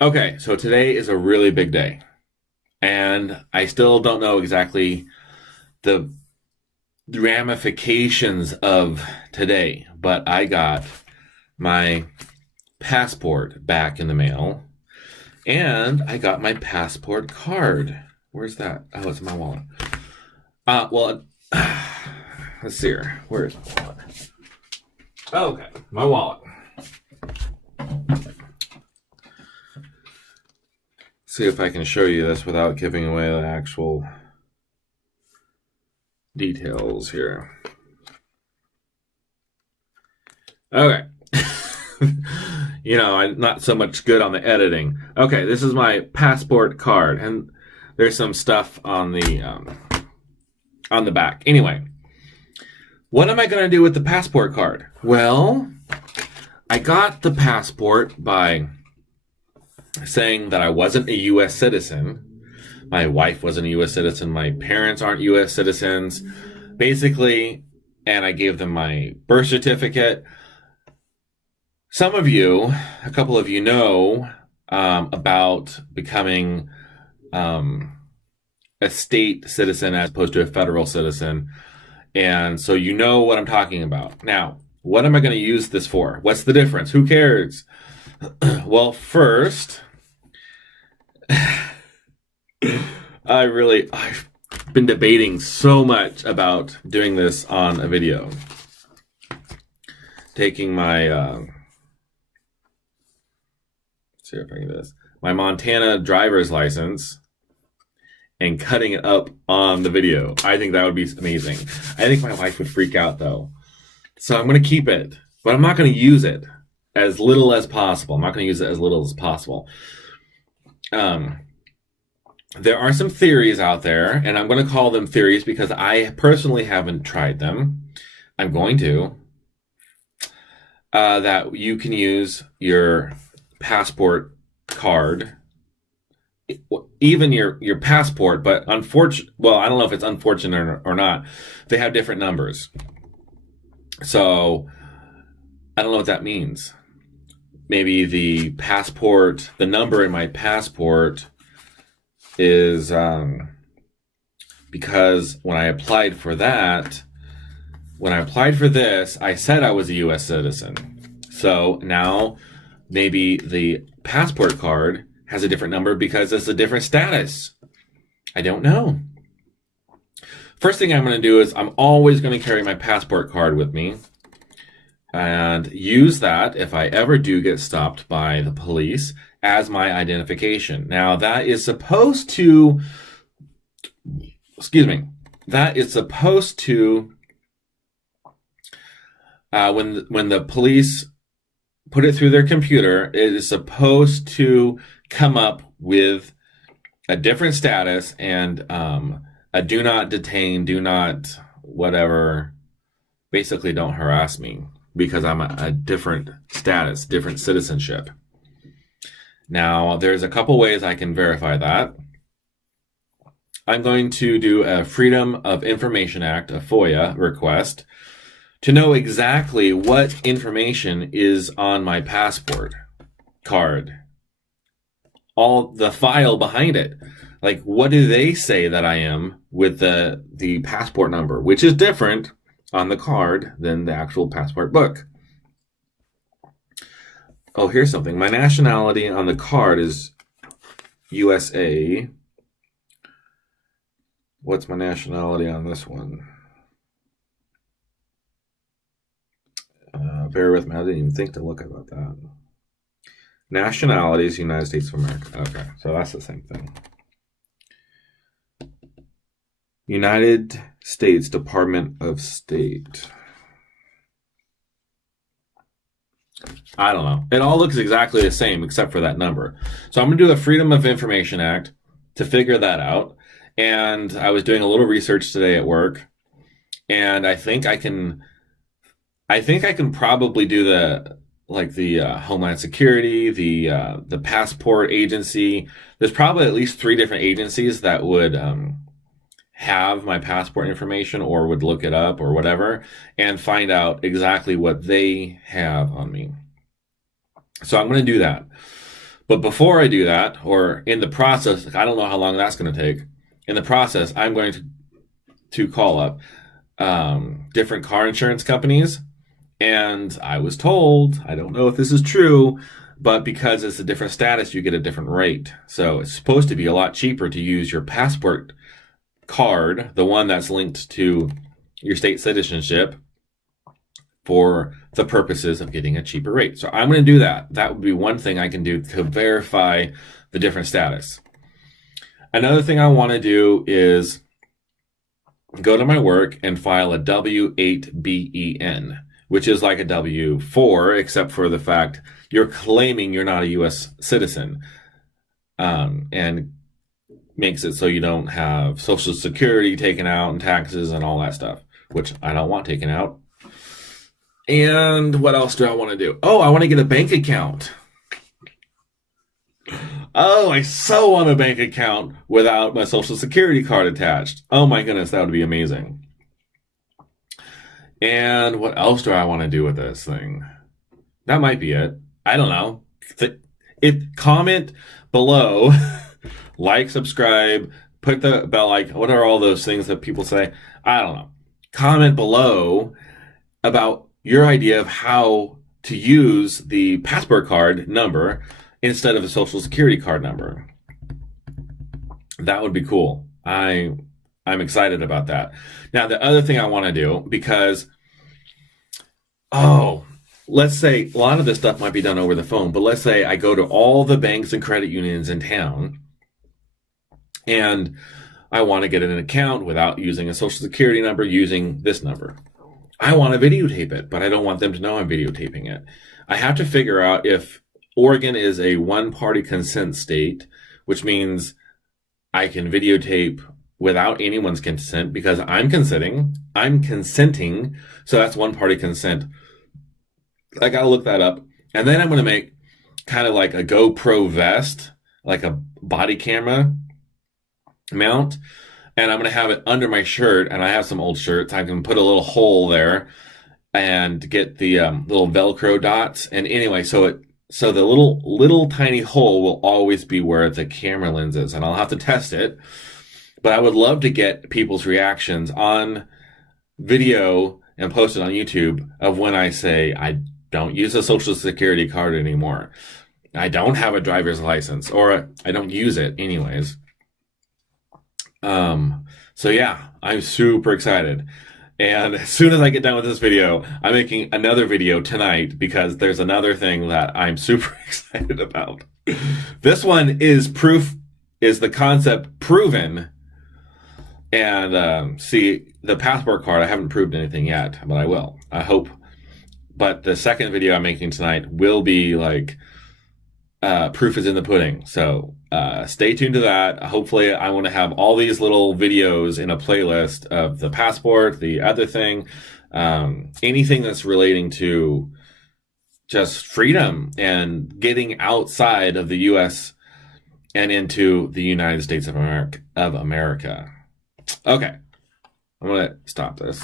Okay, so today is a really big day, and I still don't know exactly the ramifications of today, but I got my passport back in the mail, and I got my passport card. Where's that? Oh, it's in my wallet. Well, let's see here. Where is my wallet? Oh, okay, my wallet. See if I can show you this without giving away the actual details here. Okay. I'm not so much good on the editing. Okay, this is my passport card, and there's some stuff on the back. Anyway, what am I going to do with the passport card? Well, I got the passport by saying that I wasn't a U.S. citizen. My wife wasn't a U.S. citizen. My parents aren't U.S. citizens. Basically, and I gave them my birth certificate. Some of you, a couple of you know about becoming a state citizen as opposed to a federal citizen. And so you know what I'm talking about. Now, what am I going to use this for? What's the difference? Who cares? Well, first, I've been debating so much about doing this on a video. Taking my, let's see if I can do this, my Montana driver's license and cutting it up on the video. I think that would be amazing. I think my wife would freak out though. So I'm going to keep it, but I'm not going to use it as little as possible. I'm not going to use it as little as possible. There are some theories out there, and I'm going to call them theories because I personally haven't tried them. I'm going to. That you can use your passport card, even your passport, but I don't know if it's unfortunate or not. They have different numbers. So I don't know what that means. Maybe the number in my passport is because when I applied for this, I said I was a U.S. citizen. So now maybe the passport card has a different number because it's a different status. I don't know. First thing I'm going to do is I'm always going to carry my passport card with me and use that if I ever do get stopped by the police as my identification. Now that is supposed to, when the police put it through their computer, it is supposed to come up with a different status and a do not detain, do not whatever, basically don't harass me because I'm a different status, different citizenship. Now, there's a couple ways I can verify that. I'm going to do a Freedom of Information Act, a FOIA request, to know exactly what information is on my passport card. All the file behind it. Like, what do they say that I am with the passport number, which is different on the card than the actual passport book. Oh, here's something. My nationality on the card is USA. What's my nationality on this one? Bear with me. I didn't even think to look about that. Nationality is United States of America. Okay, so that's the same thing. United States Department of State. I don't know. It all looks exactly the same except for that number. So I'm going to do a Freedom of Information Act to figure that out. And I was doing a little research today at work, and I think I can probably do the Homeland Security, the passport agency. There's probably at least 3 different agencies that would have my passport information or would look it up or whatever and find out exactly what they have on me. So I'm going to do that. But before I do that, or in the process, I don't know how long that's going to take. In the process, I'm going to call up different car insurance companies. And I was told, I don't know if this is true, but because it's a different status, you get a different rate. So it's supposed to be a lot cheaper to use your passport card, the one that's linked to your state citizenship, for the purposes of getting a cheaper rate. So I'm going to do that. That would be one thing I can do to verify the different status. Another thing I want to do is go to my work and file a W-8BEN, which is like a W-4, except for the fact you're claiming you're not a U.S. citizen, and makes it so you don't have Social Security taken out and taxes and all that stuff, which I don't want taken out. And what else do I want to do? Oh, I want to get a bank account. Oh, I so want a bank account without my Social Security card attached. Oh my goodness, that would be amazing. And what else do I want to do with this thing? That might be it. I don't know. Comment below, like, subscribe, put the bell icon. What are all those things that people say? I don't know. Comment below about your idea of how to use the passport card number instead of the Social Security card number. That would be cool. I'm excited about that. Now, the other thing I want to do, because, let's say a lot of this stuff might be done over the phone, but let's say I go to all the banks and credit unions in town and I want to get an account without using a Social Security number, using this number. I want to videotape it, but I don't want them to know I'm videotaping it. I have to figure out if Oregon is a one-party consent state, which means I can videotape without anyone's consent because I'm consenting, so that's one-party consent. I gotta look that up. And then I'm going to make kind of like a GoPro vest, like a body camera mount, and I'm going to have it under my shirt, and I have some old shirts. I can put a little hole there and get the little Velcro dots. And anyway, so the little tiny hole will always be where the camera lens is, and I'll have to test it. But I would love to get people's reactions on video and post it on YouTube of when I say I don't use a Social Security card anymore. I don't have a driver's license, or I don't use it anyways. So yeah, I'm super excited. And as soon as I get done with this video, I'm making another video tonight because there's another thing that I'm super excited about. This one is the concept proven. And see, the passport card, I haven't proved anything yet, but I will. I hope. But the second video I'm making tonight will be like proof is in the pudding. So stay tuned to that. Hopefully I want to have all these little videos in a playlist of the passport, the other thing, anything that's relating to just freedom and getting outside of the U.S. and into the United States of America. Okay, I'm going to stop this.